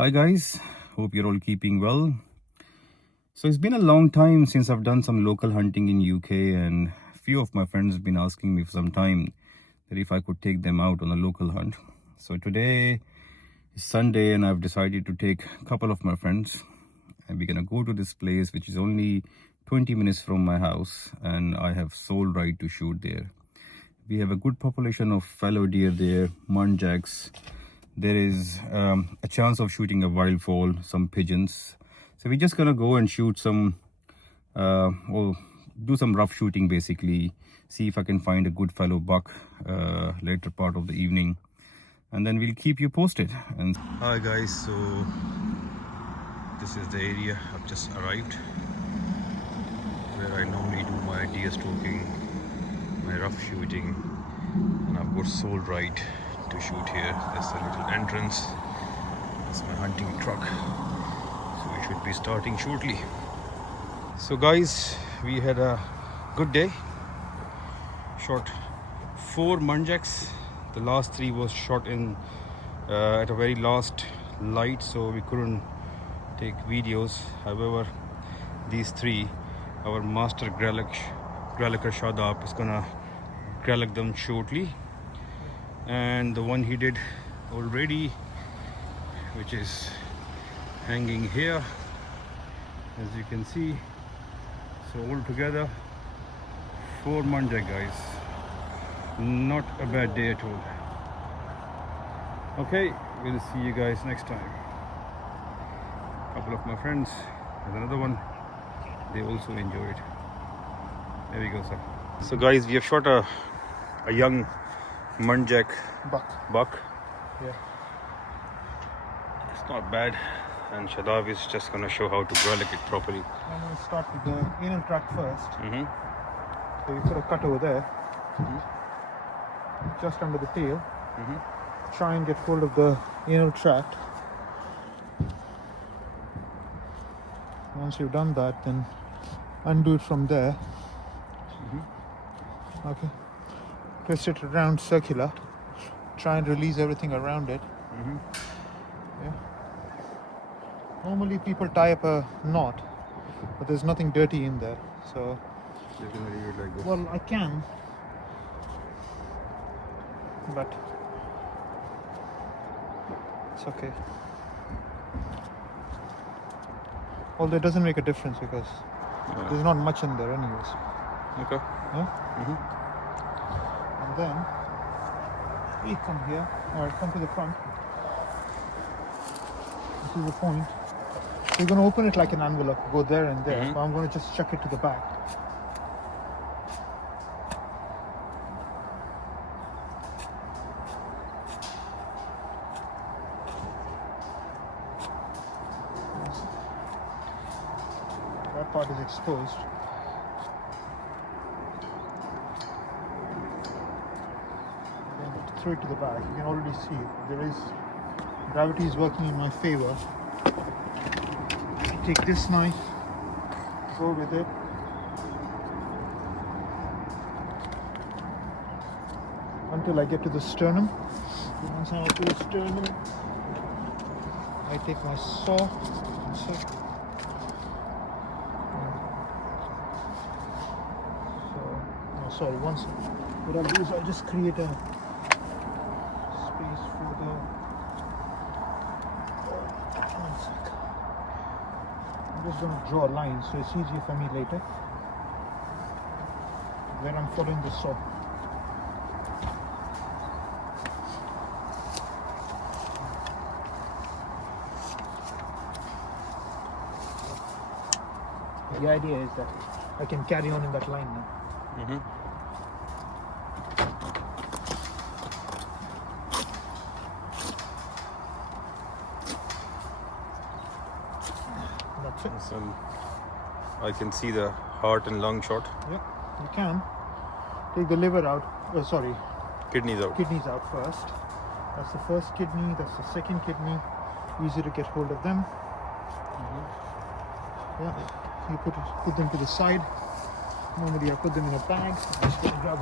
Hi guys, hope you're all keeping well. So it's been a long time since I've done some local hunting in UK, and a few of my friends have been asking me for some time that if I could take them out on a local hunt. So today is Sunday and I've decided to take a couple of my friends and we're gonna go to this place which is only 20 minutes from my house, and I have sole right to shoot there. We have a good population of fallow deer there, muntjacs. There is a chance of shooting a wild fowl, some pigeons. So we're just gonna go and shoot some, or do some rough shooting basically. See if I can find a good fallow buck later part of the evening, and then we'll keep you posted. And hi guys, so this is the area I've just arrived, where I normally do my deer stalking, my rough shooting, and I've got sole right to shoot here. There's a little entrance. That's my hunting truck. So we should be starting shortly. So guys, we had a good day. Shot 4 muntjacs. The last 3 was shot in at a very last light, so we couldn't take videos. However, these 3, our master grallocher Shadab is gonna gralloch them shortly, and the one he did already, which is hanging here, as you can see. So altogether 4 muntjac guys. Not a bad day at all. Okay, we'll see you guys next time. A couple of my friends, there's another one, they also enjoyed. There we go, sir. So guys, we have shot a young muntjac buck. Yeah. It's not bad, and Shadab is just gonna show how to gralloch it properly. I'm going to start with the anal tract first. Mm-hmm. So you put a cut over there, just under the tail. Try and get hold of the anal tract. Once you've done that, then undo it from there. Okay. Twist it around circular. Try and release everything around it. Yeah. Normally people tie up a knot, but there's nothing dirty in there. So You're gonna leave it like this. well, I can, but it's okay. Although it doesn't make a difference because there's not much in there anyways. Okay. Yeah? And then we come here, or come to the front. This is the point. So you're going to open it like an envelope, go there and there. But I'm going to just chuck it to the back. That part is exposed. Throw it to the back. You can already see there is gravity is working in my favor. Take this knife, go with it. Until I get to the sternum. Once I'm up to the sternum, I take my saw. Once what I'll do is I'll just create a space for the. One sec. I'm just going to draw a line so it's easier for me later when I'm following the saw. The idea is that I can carry on in that line now. That's it. So I can see the heart and lung shot. Yeah, you can. Take the liver out. Sorry, Kidneys out. kidneys out first. That's the first kidney, that's the second kidney. Easy to get hold of them. Yeah, you put them to the side. Normally I put them in a bag.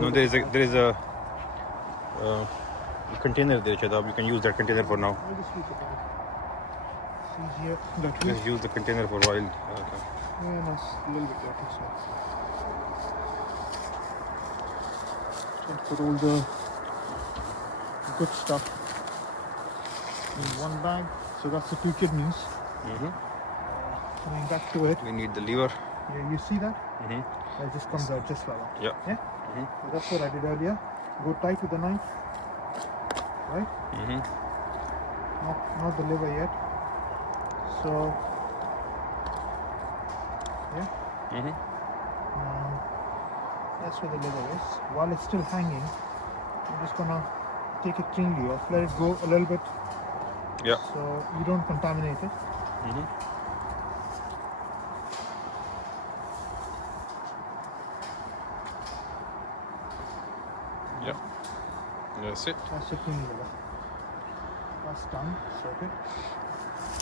No, there is a container there, Shadab. You can use that container for now. I'll just keep it there. easier. Like Just use the container for oil. Okay. yeah, no, it's a little bit dirty, so. Trying to put all the good stuff in one bag. So that's the 2 kidneys. Coming back to it. We need the lever. Yeah, you see that? It just comes out just like that. Yeah. Yeah? So that's what I did earlier. Go tight with the knife. Right? Not the liver yet. So, yeah. That's where the liver is. While it's still hanging, I'm just gonna take it cleanly off. Let it go a little bit. Yeah. So you don't contaminate it. Yeah. That's it. That's the clean liver. That's done. Sorted.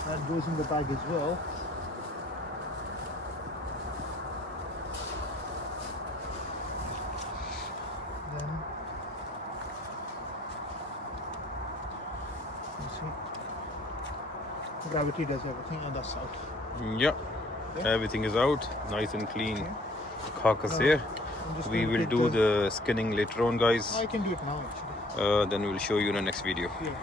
That goes in the bag as well. Then you see, gravity does everything, and that's out. Yeah. Everything is out. Nice and clean. Okay. Carcass Now, here. I'm just We gonna will take do the skinning later on, guys. I can do it now actually. Then we'll show you in the next video. Yeah.